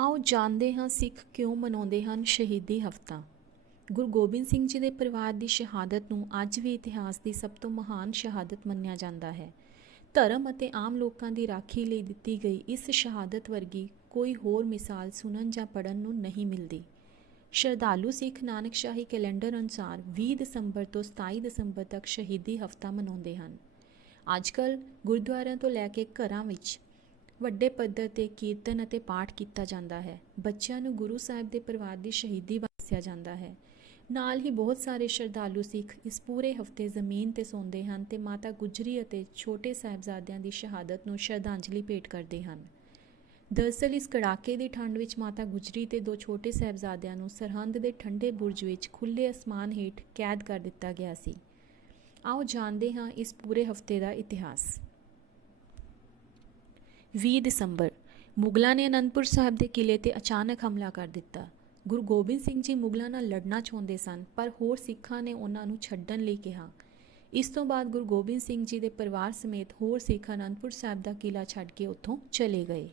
ਆਓ ਜਾਣਦੇ ਹਾਂ ਸਿੱਖ ਕਿਉਂ ਮਨਾਉਂਦੇ ਹਨ ਸ਼ਹੀਦੀ ਹਫ਼ਤਾ। ਗੁਰੂ ਗੋਬਿੰਦ ਸਿੰਘ ਜੀ ਦੇ ਪਰਿਵਾਰ ਦੀ ਸ਼ਹਾਦਤ ਨੂੰ ਅੱਜ ਵੀ ਇਤਿਹਾਸ ਦੀ ਸਭ ਤੋਂ ਮਹਾਨ ਸ਼ਹਾਦਤ ਮੰਨਿਆ ਜਾਂਦਾ ਹੈ। ਧਰਮ ਅਤੇ ਆਮ ਲੋਕਾਂ ਦੀ ਰਾਖੀ ਲਈ ਦਿੱਤੀ ਗਈ ਇਸ ਸ਼ਹਾਦਤ ਵਰਗੀ ਕੋਈ ਹੋਰ ਮਿਸਾਲ ਸੁਣਨ ਜਾਂ ਪੜਨ ਨੂੰ ਨਹੀਂ ਮਿਲਦੀ। ਸ਼ਰਧਾਲੂ ਸਿੱਖ ਨਾਨਕਸ਼ਾਹੀ ਕੈਲੰਡਰ ਅਨੁਸਾਰ 20 ਦਸੰਬਰ ਤੋਂ 27 ਦਸੰਬਰ ਤੱਕ ਸ਼ਹੀਦੀ ਹਫ਼ਤਾ ਮਨਾਉਂਦੇ ਹਨ। ਅੱਜਕੱਲ ਗੁਰਦੁਆਰਿਆਂ ਤੋਂ ਲੈ ਕੇ ਘਰਾਂ ਵਿੱਚ ਵੱਡੇ ਪੱਧਰ ਤੇ ਕੀਰਤਨ ਅਤੇ ਪਾਠ ਕੀਤਾ ਜਾਂਦਾ ਹੈ। ਬੱਚਿਆਂ ਨੂੰ ਗੁਰੂ ਸਾਹਿਬ ਦੇ ਪਰਿਵਾਰ ਦੀ ਸ਼ਹੀਦੀ ਦੱਸਿਆ ਜਾਂਦਾ ਹੈ। ਨਾਲ ਹੀ ਬਹੁਤ ਸਾਰੇ ਸ਼ਰਧਾਲੂ ਸਿੱਖ ਇਸ ਪੂਰੇ ਹਫ਼ਤੇ ਜ਼ਮੀਨ ਤੇ ਸੌਂਦੇ ਹਨ ਤੇ ਮਾਤਾ ਗੁਜਰੀ ਅਤੇ ਛੋਟੇ ਸਾਹਿਬਜ਼ਾਦਿਆਂ ਦੀ ਸ਼ਹਾਦਤ ਨੂੰ ਸ਼ਰਧਾਂਜਲੀ ਭੇਟ ਕਰਦੇ ਹਨ। ਦਰਅਸਲ ਇਸ ਕੜਾਕੇ ਦੀ ਠੰਡ ਵਿੱਚ ਮਾਤਾ ਗੁਜਰੀ ਤੇ ਦੋ ਛੋਟੇ ਸਾਹਿਬਜ਼ਾਦਿਆਂ ਨੂੰ ਸਰਹੰਦ ਦੇ ਠੰਡੇ ਬੁਰਜ ਵਿੱਚ ਖੁੱਲੇ ਅਸਮਾਨ ਹੇਠ ਕੈਦ ਕਰ ਦਿੱਤਾ ਗਿਆ ਸੀ। ਆਓ ਜਾਣਦੇ ਹਾਂ ਇਸ ਪੂਰੇ ਹਫ਼ਤੇ ਦਾ ਇਤਿਹਾਸ। 20 ਦਸੰਬਰ, ਮੁਗਲਾਂ ਨੇ ਅਨੰਦਪੁਰ ਸਾਹਿਬ ਦੇ ਕਿਲੇ ਤੇ ਅਚਾਨਕ ਹਮਲਾ ਕਰ ਦਿੱਤਾ। ਗੁਰੂ ਗੋਬਿੰਦ ਸਿੰਘ ਜੀ ਮੁਗਲਾਂ ਨਾਲ ਲੜਨਾ ਚਾਹੁੰਦੇ ਸਨ, ਪਰ ਹੋਰ ਸਿੱਖਾਂ ਨੇ ਉਹਨਾਂ ਨੂੰ ਛੱਡਣ ਲਈ ਕਿਹਾ। ਇਸ ਤੋਂ ਬਾਅਦ ਗੁਰੂ ਗੋਬਿੰਦ ਸਿੰਘ ਜੀ ਦੇ ਪਰਿਵਾਰ ਸਮੇਤ ਹੋਰ ਸਿੱਖ ਅਨੰਦਪੁਰ ਸਾਹਿਬ ਦਾ ਕਿਲਾ ਛੱਡ ਕੇ ਉੱਥੋਂ ਚਲੇ ਗਏ।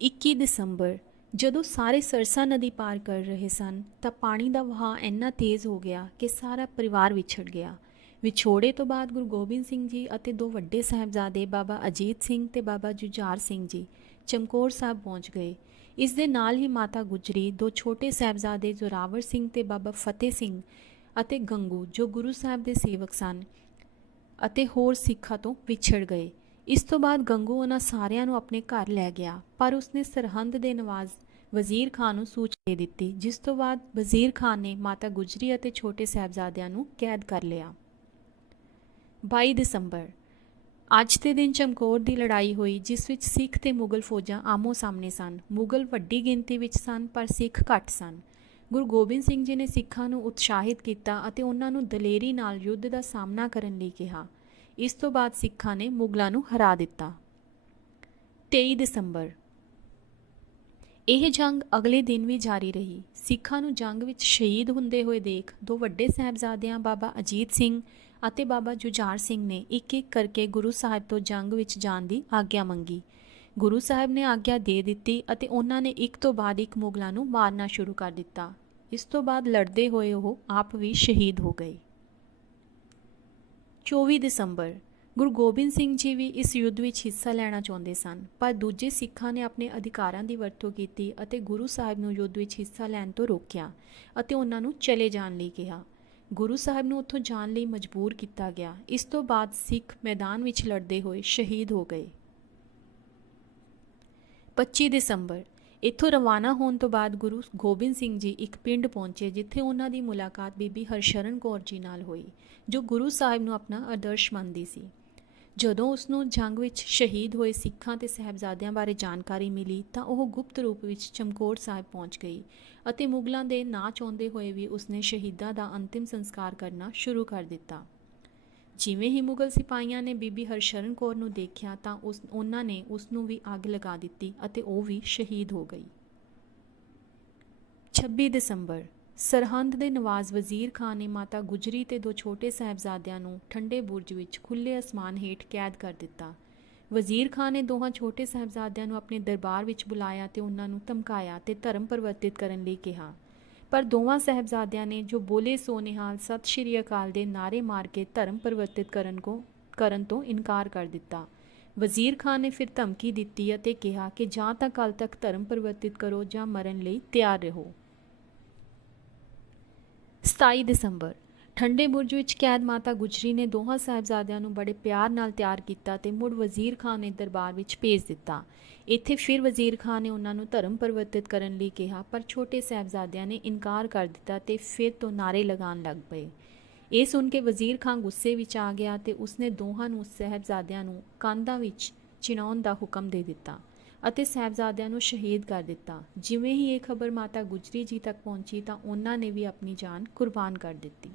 21 ਦਸੰਬਰ, ਜਦੋਂ ਸਾਰੇ ਸਰਸਾ ਨਦੀ ਪਾਰ ਕਰ ਰਹੇ ਸਨ, ਤਾਂ ਪਾਣੀ ਦਾ ਵਹਾਅ ਇੰਨਾ ਤੇਜ਼ ਹੋ ਗਿਆ ਕਿ ਸਾਰਾ ਪਰਿਵਾਰ ਵਿਛੜ ਗਿਆ। ਵਿਛੋੜੇ ਤੋਂ ਬਾਅਦ ਗੁਰੂ ਗੋਬਿੰਦ ਸਿੰਘ ਜੀ ਅਤੇ ਦੋ ਵੱਡੇ ਸਾਹਿਬਜ਼ਾਦੇ, ਬਾਬਾ ਅਜੀਤ ਸਿੰਘ ਤੇ ਬਾਬਾ ਜੁਝਾਰ ਸਿੰਘ ਜੀ ਚਮਕੌਰ ਸਾਹਿਬ ਪਹੁੰਚ ਗਏ। ਇਸ ਦੇ ਨਾਲ ਹੀ ਮਾਤਾ ਗੁਜਰੀ, ਦੋ ਛੋਟੇ ਸਾਹਿਬਜ਼ਾਦੇ ਜ਼ੋਰਾਵਰ ਸਿੰਘ ਤੇ ਬਾਬਾ ਫਤਿਹ ਸਿੰਘ ਅਤੇ ਗੰਗੂ, ਜੋ ਗੁਰੂ ਸਾਹਿਬ ਦੇ ਸੇਵਕ ਸਨ ਅਤੇ ਹੋਰ ਸਿੱਖਾਂ ਤੋਂ ਵਿਛੜ ਗਏ। ਇਸ ਤੋਂ ਬਾਅਦ ਗੰਗੂ ਉਹਨਾਂ ਸਾਰਿਆਂ ਨੂੰ ਆਪਣੇ ਘਰ ਲੈ ਗਿਆ, ਪਰ ਉਸਨੇ ਸਰਹੰਦ ਦੇ ਨਵਾਜ਼ ਵਜ਼ੀਰ ਖਾਨ ਨੂੰ ਸੂਚ ਦੇ ਦਿੱਤੀ, ਜਿਸ ਤੋਂ ਬਾਅਦ ਵਜ਼ੀਰ ਖਾਨ ਨੇ ਮਾਤਾ ਗੁਜਰੀ ਅਤੇ ਛੋਟੇ ਸਾਹਿਬਜ਼ਾਦਿਆਂ ਨੂੰ ਕੈਦ ਕਰ ਲਿਆ। 22 ਦਸੰਬਰ। ਅੱਜ ਦੇ ਦਿਨ ਚਮਕੌਰ ਦੀ ਲੜਾਈ ਹੋਈ, ਜਿਸ ਵਿੱਚ ਸਿੱਖ ਤੇ ਮੁਗਲ ਫੌਜਾਂ ਆਮੋ ਸਾਹਮਣੇ ਸਨ। ਮੁਗਲ ਵੱਡੀ ਗਿਣਤੀ ਵਿੱਚ ਸਨ, ਪਰ ਸਿੱਖ ਘੱਟ ਸਨ। ਗੁਰੂ ਗੋਬਿੰਦ ਸਿੰਘ ਜੀ ਨੇ ਸਿੱਖਾਂ ਨੂੰ ਉਤਸ਼ਾਹਿਤ ਕੀਤਾ ਅਤੇ ਉਹਨਾਂ ਨੂੰ ਦਲੇਰੀ ਨਾਲ ਯੁੱਧ ਦਾ ਸਾਹਮਣਾ ਕਰਨ ਲਈ ਕਿਹਾ। ਇਸ ਤੋਂ ਬਾਅਦ ਸਿੱਖਾਂ ਨੇ ਮੁਗਲਾਂ ਨੂੰ ਹਰਾ ਦਿੱਤਾ। 23 ਦਸੰਬਰ। ਇਹ ਜੰਗ ਅਗਲੇ ਦਿਨ ਵੀ ਜਾਰੀ ਰਹੀ। ਸਿੱਖਾਂ ਨੂੰ ਜੰਗ ਵਿੱਚ ਸ਼ਹੀਦ ਹੁੰਦੇ ਹੋਏ ਦੇਖ ਦੋ ਵੱਡੇ ਸਾਹਿਬਜ਼ਾਦਿਆਂ ਬਾਬਾ ਅਜੀਤ ਸਿੰਘ ਅਤੇ ਬਾਬਾ ਜੁਝਾਰ ਸਿੰਘ ਨੇ ਇੱਕ ਇੱਕ ਕਰਕੇ ਗੁਰੂ ਸਾਹਿਬ ਤੋਂ ਜੰਗ ਵਿੱਚ ਜਾਣ ਦੀ ਆਗਿਆ ਮੰਗੀ। ਗੁਰੂ ਸਾਹਿਬ ਨੇ ਆਗਿਆ ਦੇ ਦਿੱਤੀ ਅਤੇ ਉਹਨਾਂ ਨੇ ਇੱਕ ਤੋਂ ਬਾਅਦ ਇੱਕ ਮੁਗਲਾਂ ਨੂੰ ਮਾਰਨਾ ਸ਼ੁਰੂ ਕਰ ਦਿੱਤਾ। ਇਸ ਤੋਂ ਬਾਅਦ ਲੜਦੇ ਹੋਏ ਉਹ ਆਪ ਵੀ ਸ਼ਹੀਦ ਹੋ ਗਏ। 24 ਦਸੰਬਰ, ਗੁਰੂ ਗੋਬਿੰਦ ਸਿੰਘ ਜੀ ਵੀ ਇਸ ਯੁੱਧ ਵਿੱਚ ਹਿੱਸਾ ਲੈਣਾ ਚਾਹੁੰਦੇ ਸਨ, ਪਰ ਦੂਜੇ ਸਿੱਖਾਂ ਨੇ ਆਪਣੇ ਅਧਿਕਾਰਾਂ ਦੀ ਵਰਤੋਂ ਕੀਤੀ ਅਤੇ ਗੁਰੂ ਸਾਹਿਬ ਨੂੰ ਯੁੱਧ ਵਿੱਚ ਹਿੱਸਾ ਲੈਣ ਤੋਂ ਰੋਕਿਆ ਅਤੇ ਉਹਨਾਂ ਨੂੰ ਚਲੇ ਜਾਣ ਲਈ ਕਿਹਾ। ਗੁਰੂ ਸਾਹਿਬ ਨੂੰ ਉੱਥੋਂ ਜਾਣ ਲਈ ਮਜਬੂਰ ਕੀਤਾ ਗਿਆ। ਇਸ ਤੋਂ ਬਾਅਦ ਸਿੱਖ ਮੈਦਾਨ ਵਿੱਚ ਲੜਦੇ ਹੋਏ ਸ਼ਹੀਦ ਹੋ ਗਏ। 25 ਦਸੰਬਰ, ਇੱਥੋਂ ਰਵਾਨਾ ਹੋਣ ਤੋਂ ਬਾਅਦ ਗੁਰੂ ਗੋਬਿੰਦ ਸਿੰਘ ਜੀ ਇੱਕ ਪਿੰਡ ਪਹੁੰਚੇ, ਜਿੱਥੇ ਉਹਨਾਂ ਦੀ ਮੁਲਾਕਾਤ ਬੀਬੀ ਹਰਸ਼ਰਨ ਕੌਰ ਜੀ ਨਾਲ ਹੋਈ, ਜੋ ਗੁਰੂ ਸਾਹਿਬ ਨੂੰ ਆਪਣਾ ਆਦਰਸ਼ ਮੰਨਦੀ ਸੀ। ਜਦੋਂ ਉਸ ਨੂੰ ਜੰਗ ਵਿੱਚ ਸ਼ਹੀਦ ਹੋਏ ਸਿੱਖਾਂ ਤੇ ਸਹਿਬਜ਼ਾਦਿਆਂ ਬਾਰੇ ਜਾਣਕਾਰੀ ਮਿਲੀ ਤਾਂ ਉਹ ਗੁਪਤ ਰੂਪ ਵਿੱਚ ਚਮਕੌਰ ਸਾਹਿਬ ਪਹੁੰਚ ਗਈ ਅਤੇ ਮੁਗਲਾਂ ਦੇ ਨਾ ਚਾਹੁੰਦੇ ਹੋਏ ਵੀ ਉਸਨੇ ਸ਼ਹੀਦਾਂ ਦਾ ਅੰਤਿਮ ਸੰਸਕਾਰ ਕਰਨਾ ਸ਼ੁਰੂ ਕਰ ਦਿੱਤਾ। ਜਿਵੇਂ ਹੀ ਮੁਗਲ ਸਿਪਾਹੀਆਂ ਨੇ ਬੀਬੀ ਹਰਸ਼ਰਨ ਕੌਰ ਨੂੰ ਦੇਖਿਆ ਤਾਂ ਉਸ, ਉਹਨਾਂ ਨੇ ਉਸ ਨੂੰ ਵੀ ਅੱਗ ਲਗਾ ਦਿੱਤੀ ਅਤੇ ਉਹ ਵੀ ਸ਼ਹੀਦ ਹੋ ਗਈ। 26 ਦਸੰਬਰ ਸਰਹੰਦ ਦੇ ਨਵਾਜ਼ ਵਜ਼ੀਰ ਖਾਨ ਨੇ ਮਾਤਾ ਗੁਜਰੀ ਤੇ ਦੋ ਛੋਟੇ ਸਾਹਿਬਜ਼ਾਦਿਆਂ ਨੂੰ ਠੰਡੇ ਬੁਰਜ ਵਿੱਚ ਖੁੱਲ੍ਹੇ ਅਸਮਾਨ ਹੇਠ ਕੈਦ ਕਰ ਦਿੱਤਾ। ਵਜ਼ੀਰ ਖਾਨ ਨੇ ਦੋਹਾਂ ਛੋਟੇ ਸਾਹਿਬਜ਼ਾਦਿਆਂ ਨੂੰ ਆਪਣੇ ਦਰਬਾਰ ਵਿੱਚ ਬੁਲਾਇਆ ਤੇ ਉਹਨਾਂ ਨੂੰ ਧਮਕਾਇਆ ਤੇ ਧਰਮ ਪਰਿਵਰਤਿਤ ਕਰਨ ਲਈ ਕਿਹਾ। ਪਰ ਦੋਵਾਂ ਸਾਹਿਬਜ਼ਾਦਿਆਂ ਨੇ ਜੋ ਬੋਲੇ ਸੋ ਨਿਹਾਲ ਸਤਿ ਸ਼੍ਰੀ ਅਕਾਲ ਦੇ ਨਾਰੇ ਮਾਰ ਕੇ ਧਰਮ ਪਰਿਵਰਤਿਤ ਕਰਨ ਕੋ, ਕਰਨ ਤੋਂ ਇਨਕਾਰ ਕਰ ਦਿੱਤਾ। ਵਜ਼ੀਰ ਖਾਨ ਨੇ ਫਿਰ ਧਮਕੀ ਦਿੱਤੀ ਅਤੇ ਕਿਹਾ ਕਿ ਜਾਂ ਤਾਂ ਕੱਲ ਤੱਕ ਧਰਮ ਪਰਿਵਰਤਿਤ ਕਰੋ ਜਾਂ ਮਰਨ ਲਈ ਤਿਆਰ ਰਹੋ। 27 ਦਸੰਬਰ। ਠੰਡੇ ਬੁਰਜ ਵਿੱਚ ਕੈਦ ਮਾਤਾ ਗੁਜਰੀ ਨੇ ਦੋਹਾਂ ਸਾਹਿਬਜ਼ਾਦਿਆਂ ਨੂੰ ਬੜੇ ਪਿਆਰ ਨਾਲ ਤਿਆਰ ਕੀਤਾ ਤੇ ਮੁੜ ਵਜ਼ੀਰ ਖਾਨ ਨੇ ਦਰਬਾਰ ਵਿੱਚ ਭੇਜ ਦਿੱਤਾ। ਇੱਥੇ ਫਿਰ ਵਜ਼ੀਰ ਖਾਨ ਨੇ ਉਹਨਾਂ ਨੂੰ ਧਰਮ ਪਰਿਵਰਤਿਤ ਕਰਨ ਲਈ ਕਿਹਾ, ਪਰ ਛੋਟੇ ਸਾਹਿਬਜ਼ਾਦਿਆਂ ਨੇ ਇਨਕਾਰ ਕਰ ਦਿੱਤਾ ਤੇ ਫਿਰ ਤੋਂ ਨਾਰੇ ਲਗਾਉਣ ਲੱਗ ਪਏ। ਇਹ ਸੁਣ ਕੇ ਵਜ਼ੀਰ ਖਾਨ ਗੁੱਸੇ ਵਿੱਚ ਆ ਗਿਆ ਤੇ ਉਸਨੇ ਦੋਹਾਂ ਨੂੰ, ਸਾਹਿਬਜ਼ਾਦਿਆਂ ਨੂੰ ਕੰਧਾਂ ਵਿੱਚ ਚਿਣਾਉਣ ਦਾ ਹੁਕਮ ਦੇ ਦਿੱਤਾ। ਅਤੇ ਸਾਹਿਬਜ਼ਾਦਿਆਂ ਨੂੰ ਸ਼ਹੀਦ ਕਰ ਦਿੱਤਾ। ਜਿਵੇਂ ਹੀ ਇਹ ਖਬਰ ਮਾਤਾ ਗੁਜਰੀ ਜੀ ਤੱਕ ਪਹੁੰਚੀ ਤਾਂ ਉਹਨਾਂ ਨੇ ਵੀ ਆਪਣੀ ਜਾਨ ਕੁਰਬਾਨ ਕਰ ਦਿੱਤੀ।